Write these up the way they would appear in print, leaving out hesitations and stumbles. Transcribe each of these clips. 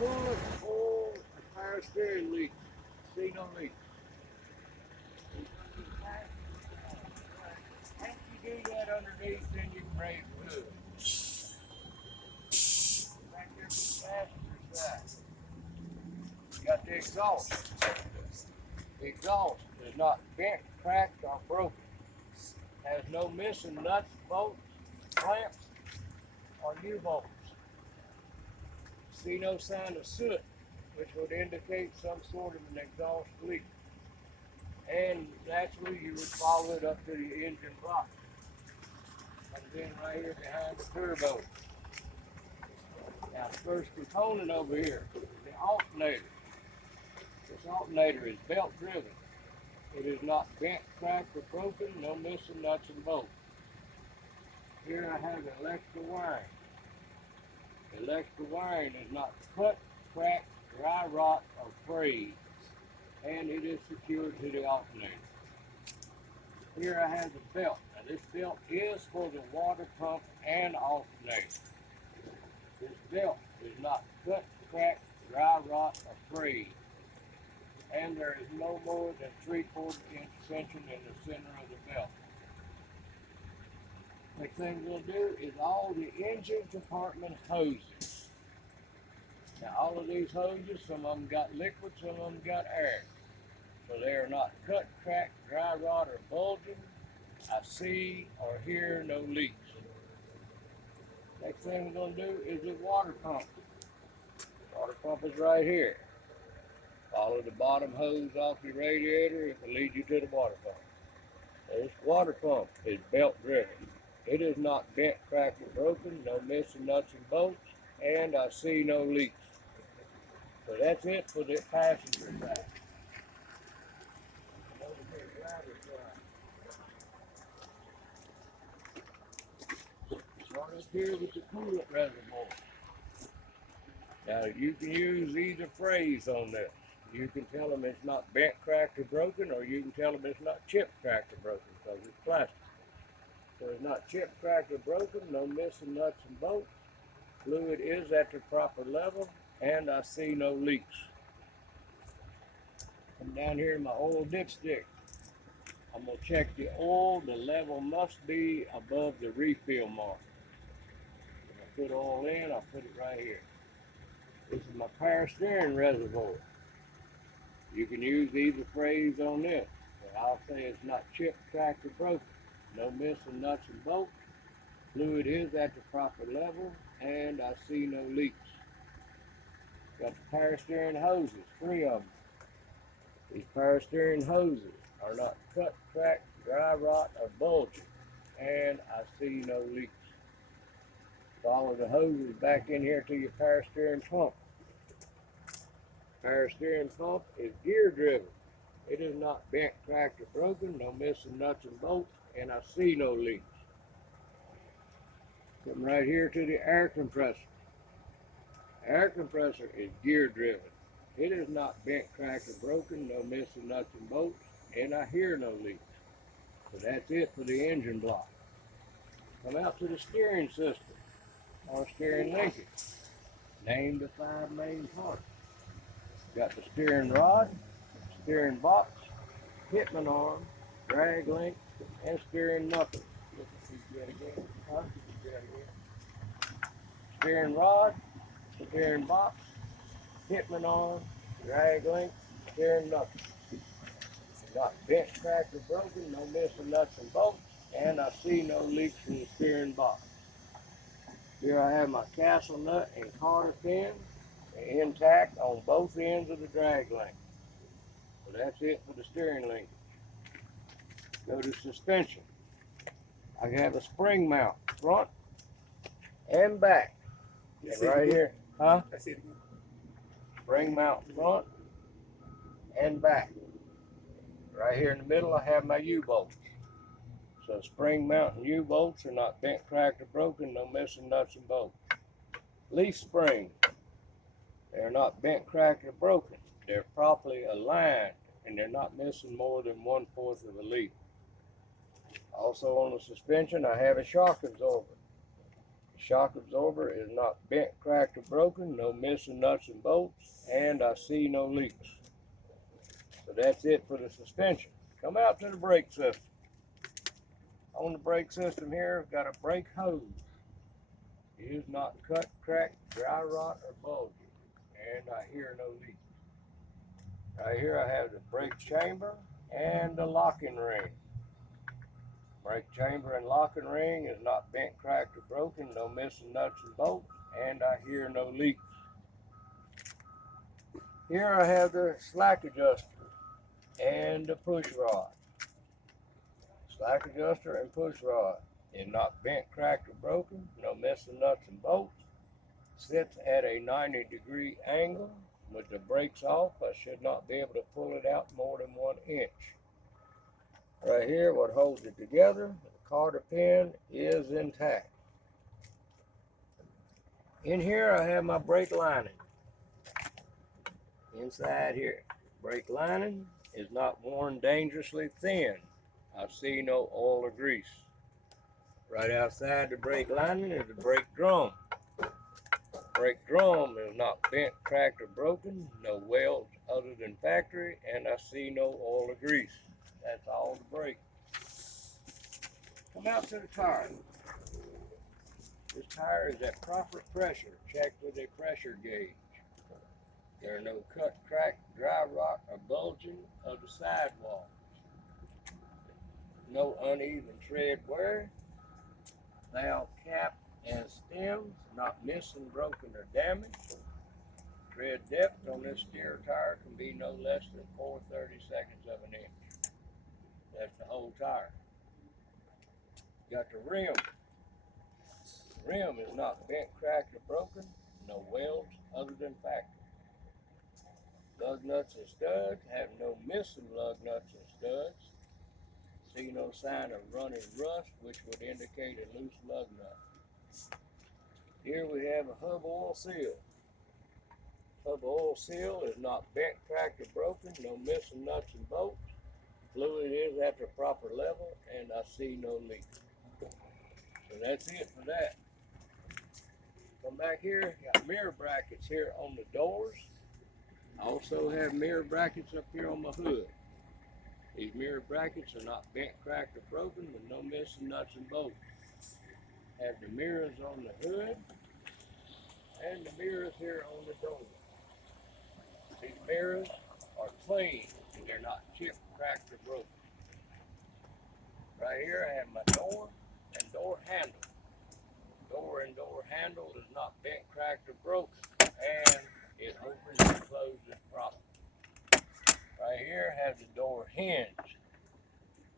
coolant or a power steering leak. See no leaks. Once you do that underneath, then you can raise the hood. Back there to the passenger side. You got the exhaust. The exhaust is not bent, cracked, or broken. Has no missing nuts, bolts, clamps, or U-bolts. See no sign of soot, which would indicate some sort of an exhaust leak. And naturally, you would follow it up to the engine block. Comes in right here behind the turbo. Now, the first component over here, the alternator. This alternator is belt driven. It is not bent, cracked, or broken, no missing nuts and bolts. Here I have electrical wiring. Electrical wiring is not cut, cracked, dry rot, or frayed, and it is secured to the alternator. Here I have the belt. Now this belt is for the water pump and alternator. This belt is not cut, cracked, dry rot, or frayed, and there is no more than 3/4 inch extension in the center of the belt. Next thing we'll do is all the engine compartment hoses. Now all of these hoses, some of them got liquid, some of them got air. So they are not cut, cracked, dry rot, or bulging. I see or hear no leaks. Next thing we're going to do is the water pump. Water pump is right here. Follow the bottom hose off your radiator, it will lead you to the water pump. This water pump is belt driven. It is not bent, cracked, or broken, no missing nuts and bolts, and I see no leaks. So that's it for the passenger side. Start up here with the coolant reservoir. Now you can use either phrase on this. You can tell them it's not bent, cracked, or broken, or you can tell them it's not chipped, cracked, or broken, because it's plastic. So it's not chipped, cracked, or broken, no missing nuts and bolts. Fluid is at the proper level, and I see no leaks. Come down here to my oil dipstick. I'm going to check the oil. The level must be above the refill mark. When I put oil in, I'll put it right here. This is my power steering reservoir. You can use either phrase on this, but I'll say it's not chipped, cracked, or broken. No missing nuts and bolts. Fluid is at the proper level, and I see no leaks. Got the power steering hoses, 3 of them. These power steering hoses are not cut, cracked, dry rot, or bulging, and I see no leaks. Follow the hoses back in here to your power steering pump. Power steering pump is gear driven. It is not bent, cracked, or broken, no missing nuts and bolts, and I see no leaks. Come right here to the air compressor. Air compressor is gear driven. It is not bent, cracked, or broken, no missing nuts and bolts, and I hear no leaks. So that's it for the engine block. Come out to the steering system, or steering linkage. Name the 5 main parts. Got the steering rod, steering box, hitman arm, drag link, and steering knuckle. Steering rod, steering box, hitman arm, drag link, steering knuckle. Not bent, cracked, or broken, no missing nuts and bolts, and I see no leaks from the steering box. Here I have my castle nut and cotter pin intact on both ends of the drag link. So that's it for the steering link. Go to suspension. I have a spring mount, front and back. And right here, huh? Spring mount front and back. Right here in the middle, I have my U-bolts. So spring mount and U-bolts are not bent, cracked, or broken, no missing nuts and bolts. Leaf springs, they're not bent, cracked, or broken. They're properly aligned, and they're not missing more than 1/4 of a leaf. Also on the suspension, I have a shock absorber. Shock absorber is not bent, cracked, or broken. No missing nuts and bolts. And I see no leaks. So that's it for the suspension. Come out to the brake system. On the brake system here, I've got a brake hose. It is not cut, cracked, dry rot, or bulgy. And I hear no leaks. Right here I have the brake chamber and the locking ring. Brake chamber and locking ring is not bent, cracked, or broken. No missing nuts and bolts. And I hear no leaks. Here I have the slack adjuster and the push rod. Slack adjuster and push rod is not bent, cracked, or broken. No missing nuts and bolts. Sits at a 90-degree angle. With the brakes off, I should not be able to pull it out more than 1 inch. Right here, what holds it together, the cotter pin is intact. In here, I have my brake lining. Inside here, brake lining is not worn dangerously thin. I see no oil or grease. Right outside the brake lining is the brake drum. Brake drum is not bent, cracked, or broken. No welds other than factory, and I see no oil or grease. That's all the brake. Come out to the tire. This tire is at proper pressure, checked with a pressure gauge. There are no cut, crack, dry rot, or bulging of the sidewalls. No uneven tread wear. Valve cap and stems not missing, broken, or damaged. Tread depth on this steer tire can be no less than 4/32 of an inch. That's the whole tire. Got the rim. The rim is not bent, cracked, or broken. No welds other than factory. Lug nuts and studs have no missing lug nuts and studs. See no sign of running rust, which would indicate a loose lug nut. Here we have a hub oil seal. Hub oil seal is not bent, cracked, or broken. No missing nuts and bolts. Fluid is at the proper level, and I see no leak. So that's it for that. Come back here. Got mirror brackets here on the doors. I also have mirror brackets up here on my hood. These mirror brackets are not bent, cracked, or broken, with no missing nuts and bolts. Have the mirrors on the hood and the mirrors here on the door. These mirrors are clean and they're not chipped, cracked, or broken. Right here I have my door and door handle. Door and door handle is not bent, cracked, or broken, and it opens and closes properly. Right here I have the door hinge.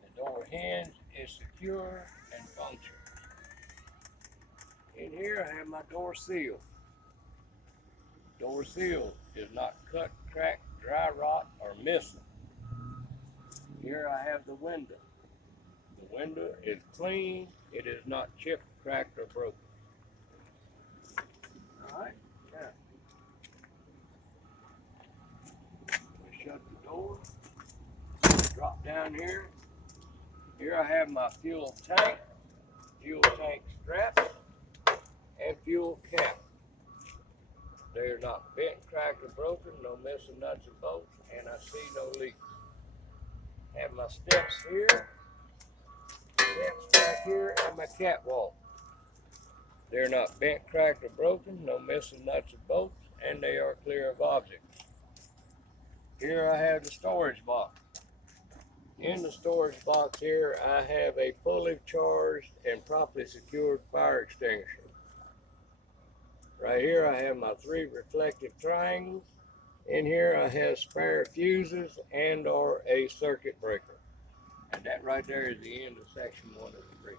The door hinge is secure and functional. In here I have my door seal. Door seal is not cut, cracked, dry rot, or missing. Here I have the window. The window is clean. It is not chipped, cracked, or broken. Alright, now shut the door. Drop down here. Here I have my fuel tank strap, and fuel cap. They're not bent, cracked, or broken. No missing nuts and bolts, and I see no leaks. Have my steps here, steps back here, and my catwalk. They're not bent, cracked, or broken. No missing nuts and bolts, and they are clear of objects. Here I have the storage box. In the storage box here, I have a fully charged and properly secured fire extinguisher. Right here I have my 3 reflective triangles. In here I have spare fuses and or a circuit breaker. And that right there is the end of section 1 of the brief.